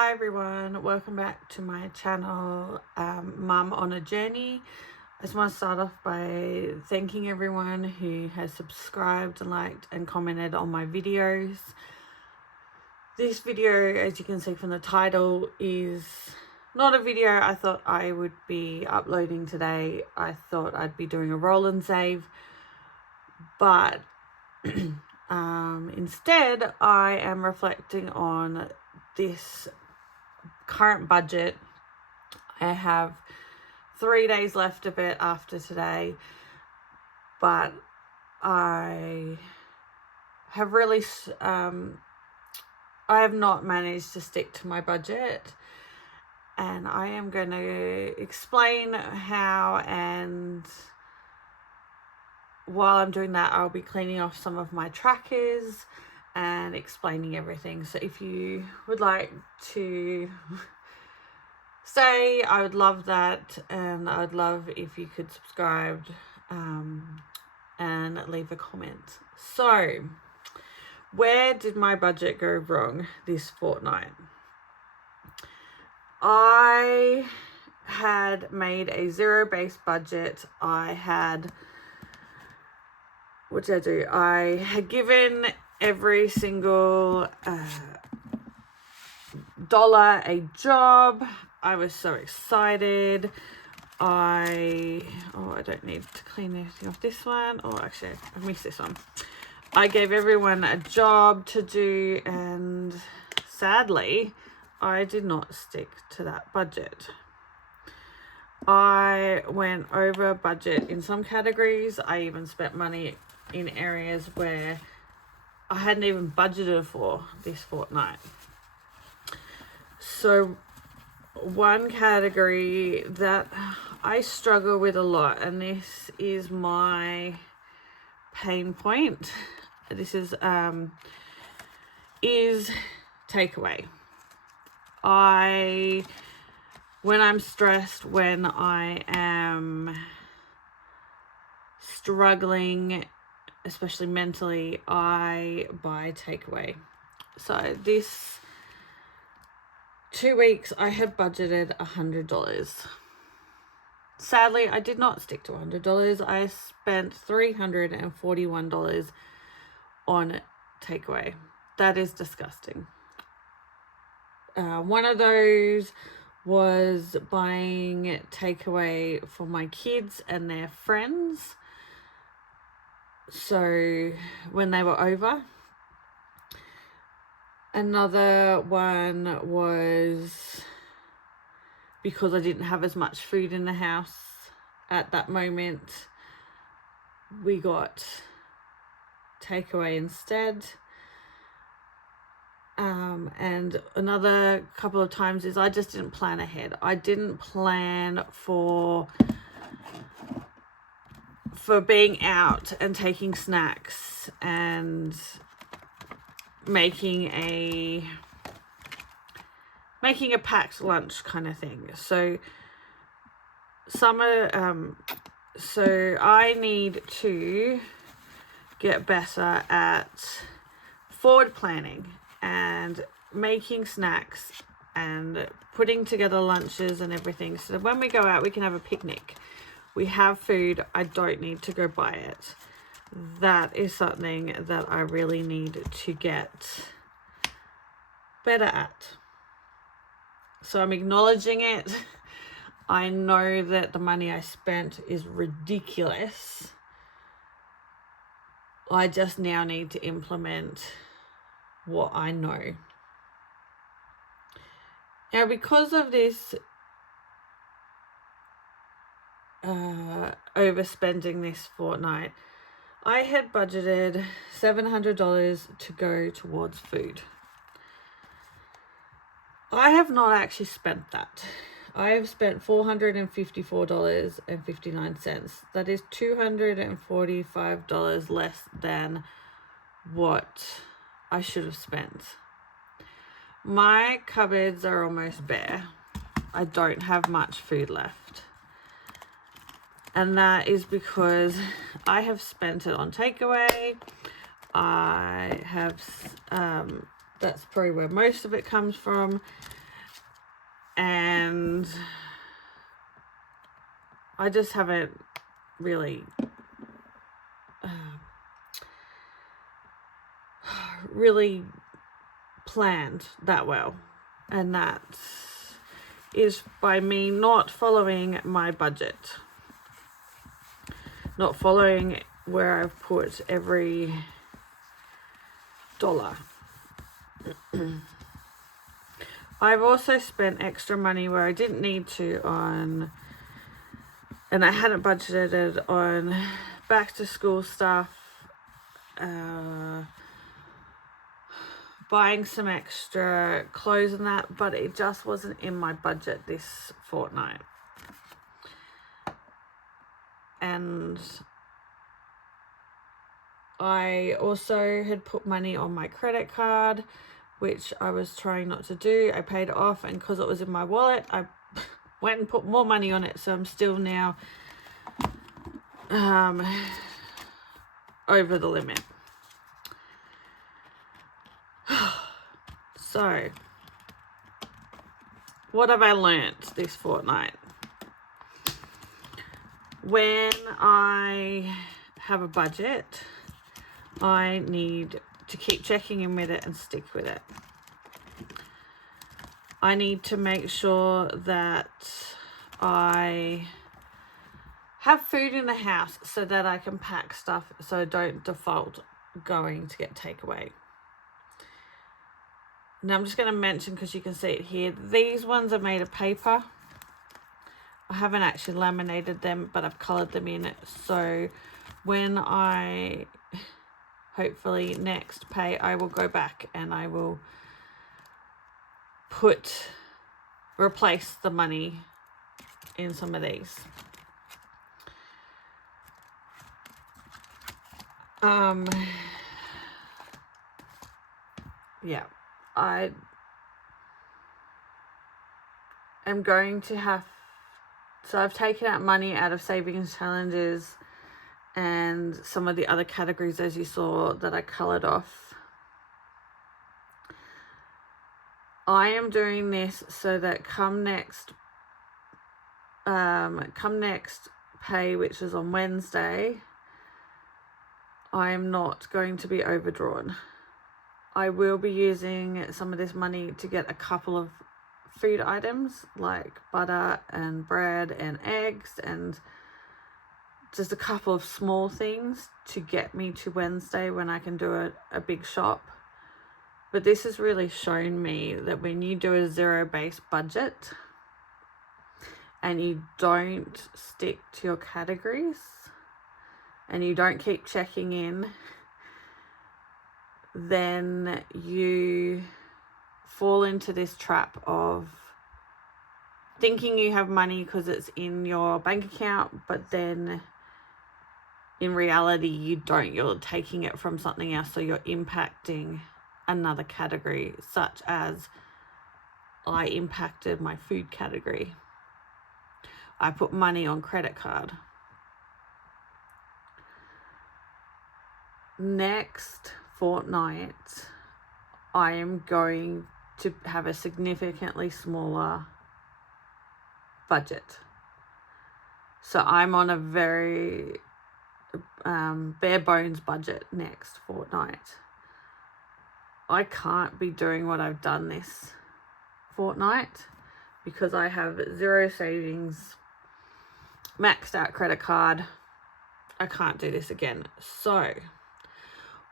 Hi everyone, welcome back to my channel, Mum on a Journey. I just want to start off by thanking everyone who has subscribed and liked and commented on my videos. This video, as you can see from the title, is not a video I thought I would be uploading today. I thought I'd be doing a roll and save, but instead I am reflecting on this current budget. I have 3 days left of it after today, but I have really I have not managed to stick to my budget, and I am going to explain how, and while I'm doing that I'll be cleaning off some of my trackers and explaining everything. So if you would like to say, I would love that, and I would love if you could subscribe and leave a comment. So where did my budget go wrong this fortnight? I had made a zero-based budget. What did I do? I had given every single dollar a job. I was so excited. I don't need to clean anything off this one. Oh, actually, I missed this one. I gave everyone a job to do, and sadly, I did not stick to that budget. I went over budget in some categories. I even spent money in areas where I hadn't even budgeted for this fortnight. So one category that I struggle with a lot, and this is my pain point, this is takeaway. When I'm stressed, when I am struggling, especially mentally, I buy takeaway. So this 2 weeks I had budgeted $100. Sadly, I did not stick to $100. I spent $341 on takeaway. That is disgusting. One of those was buying takeaway for my kids and their friends, so when they were over. Another one was because I didn't have as much food in the house at that moment. We got takeaway instead. And another couple of times is I just didn't plan ahead. I didn't plan for being out and taking snacks and making a packed lunch kind of thing. So I need to get better at forward planning and making snacks and putting together lunches and everything, so that when we go out we can have a picnic. We have food. I don't need to go buy it. That is something that I really need to get better at. So I'm acknowledging it. I know that the money I spent is ridiculous. I just now need to implement what I know. Now, because of this overspending this fortnight, I had budgeted $700 to go towards food. I have not actually spent that. I have spent $454.59. That is $245 less than what I should have spent. My cupboards are almost bare. I don't have much food left. And that is because I have spent it on takeaway. I have, that's probably where most of it comes from. and I just haven't really really planned that well, and that is by me not following my budget, not following where I've put every dollar. I've also spent extra money where I didn't need to on, and I hadn't budgeted on, back to school stuff, buying some extra clothes and that, but it just wasn't in my budget this fortnight. And I also had put money on my credit card, which I was trying not to do. I paid it off, and because it was in my wallet, I went and put more money on it, so I'm still now over the limit. So, what have I learnt this fortnight? When I have a budget, I need to keep checking in with it and stick with it. I need to make sure that I have food in the house so that I can pack stuff, so I don't default going to get takeaway. Now I'm just going to mention, because you can see it here, these ones are made of paper. I haven't actually laminated them, but I've coloured them in. So when I hopefully next pay, I will go back and I will replace the money in some of these. Yeah, I am going to have, so I've taken out money out of savings challenges and some of the other categories, as you saw, that I coloured off. I am doing this so that come next pay, which is on Wednesday, I am not going to be overdrawn. I will be using some of this money to get a couple of food items like butter and bread and eggs and just a couple of small things to get me to Wednesday when I can do a big shop. But this has really shown me that when you do a zero-based budget and you don't stick to your categories and you don't keep checking in, then you fall into this trap of thinking you have money because it's in your bank account, but then in reality you don't. You're taking it from something else, so you're impacting another category, such as I impacted my food category. I put money on credit card. Next fortnight, I am going to have a significantly smaller budget. So I'm on a very bare bones budget next fortnight. I can't be doing what I've done this fortnight because I have zero savings, maxed out credit card. I can't do this again. So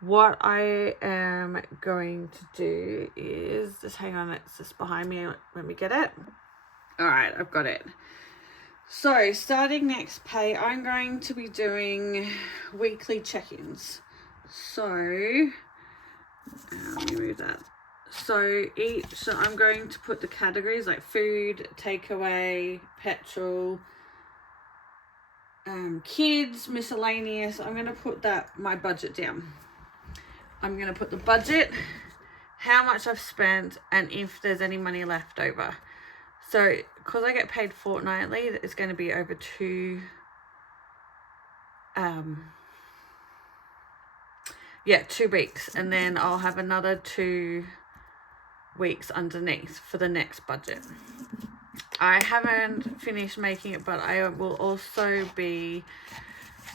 what I am going to do is, just hang on, it's just behind me. Let me get it. All right, I've got it. So starting next pay, I'm going to be doing weekly check-ins. So let me move that. So I'm going to put the categories like food, takeaway, petrol, kids, miscellaneous. I'm going to put my budget down. I'm going to put the budget, how much I've spent, and if there's any money left over. So because I get paid fortnightly, it's going to be over 2 weeks, and then I'll have another 2 weeks underneath for the next budget. I haven't finished making it, but I will also be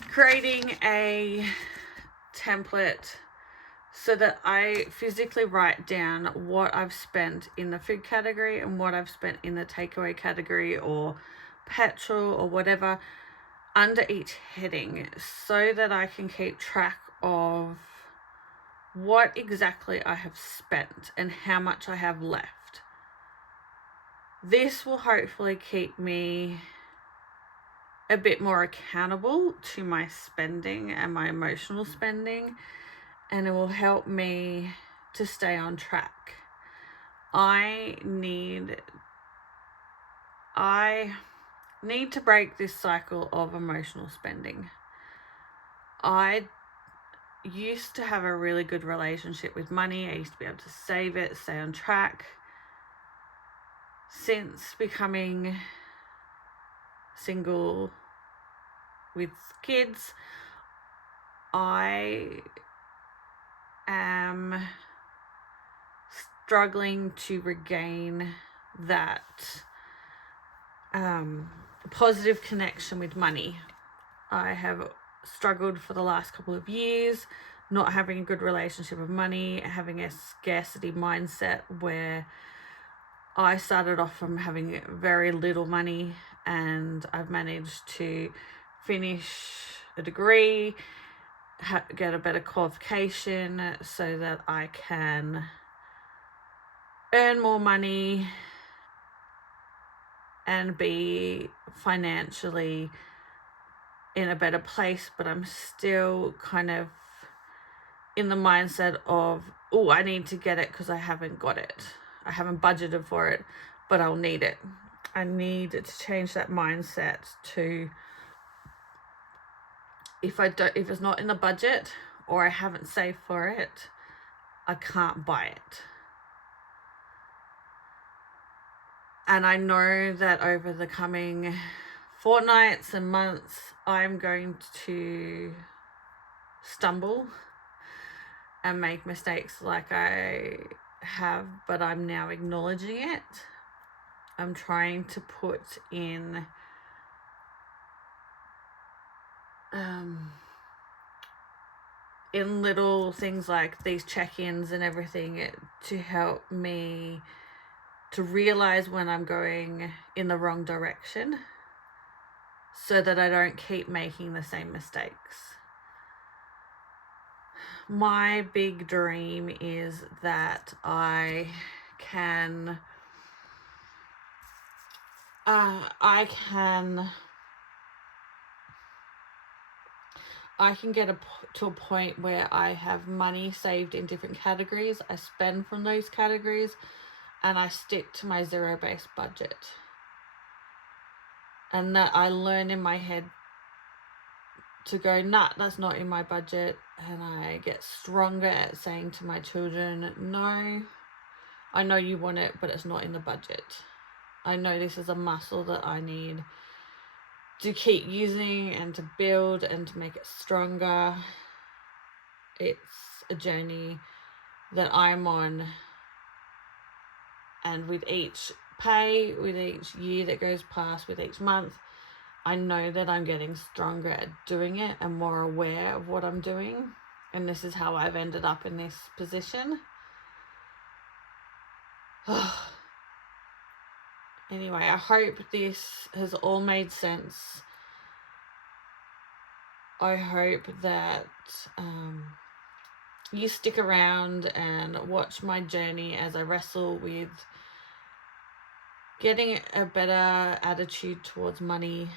creating a template so that I physically write down what I've spent in the food category and what I've spent in the takeaway category or petrol or whatever under each heading, so that I can keep track of what exactly I have spent and how much I have left. This will hopefully keep me a bit more accountable to my spending and my emotional spending, and it will help me to stay on track. I need to break this cycle of emotional spending. I used to have a really good relationship with money. I used to be able to save it, stay on track. Since becoming single with kids, I am struggling to regain that positive connection with money. I have struggled for the last couple of years, not having a good relationship with money, having a scarcity mindset where I started off from having very little money, and I've managed to finish a degree, get a better qualification so that I can earn more money and be financially in a better place. But I'm still kind of in the mindset of, oh, I need to get it because I haven't got it. I haven't budgeted for it, but I'll need it. I need to change that mindset to, if it's not in the budget or I haven't saved for it, I can't buy it. And I know that over the coming fortnights and months, I'm going to stumble and make mistakes like I have, but I'm now acknowledging it. I'm trying to put in little things like these check-ins and everything to help me to realize when I'm going in the wrong direction, so that I don't keep making the same mistakes. My big dream is that I can get to a point where I have money saved in different categories. I spend from those categories and I stick to my zero-based budget. And that I learn in my head to go, nah, that's not in my budget. And I get stronger at saying to my children, no, I know you want it, but it's not in the budget. I know this is a muscle that I need to keep using and to build and to make it stronger. It's a journey that I'm on, and with each pay, with each year that goes past, with each month, I know that I'm getting stronger at doing it and more aware of what I'm doing. And this is how I've ended up in this position. Anyway, I hope this has all made sense. I hope that you stick around and watch my journey as I wrestle with getting a better attitude towards money,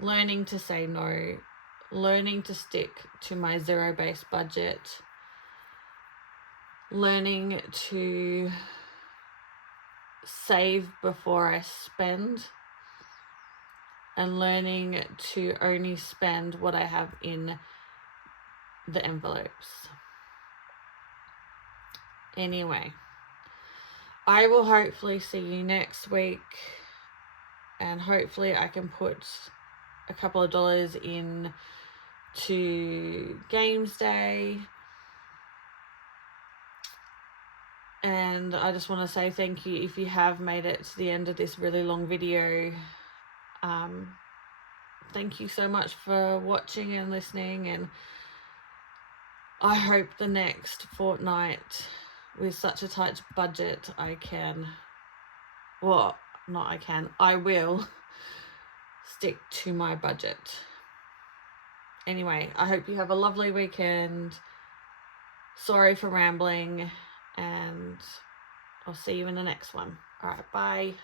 learning to say no, learning to stick to my zero-based budget, learning to save before I spend, and learning to only spend what I have in the envelopes. Anyway, I will hopefully see you next week, and hopefully I can put a couple of dollars in to Games Day, And I just want to say thank you if you have made it to the end of this really long video. Thank you so much for watching and listening, and I hope the next fortnight, with such a tight budget, I will stick to my budget. Anyway, I hope you have a lovely weekend. Sorry for rambling, and I'll see you in the next one. All right, bye.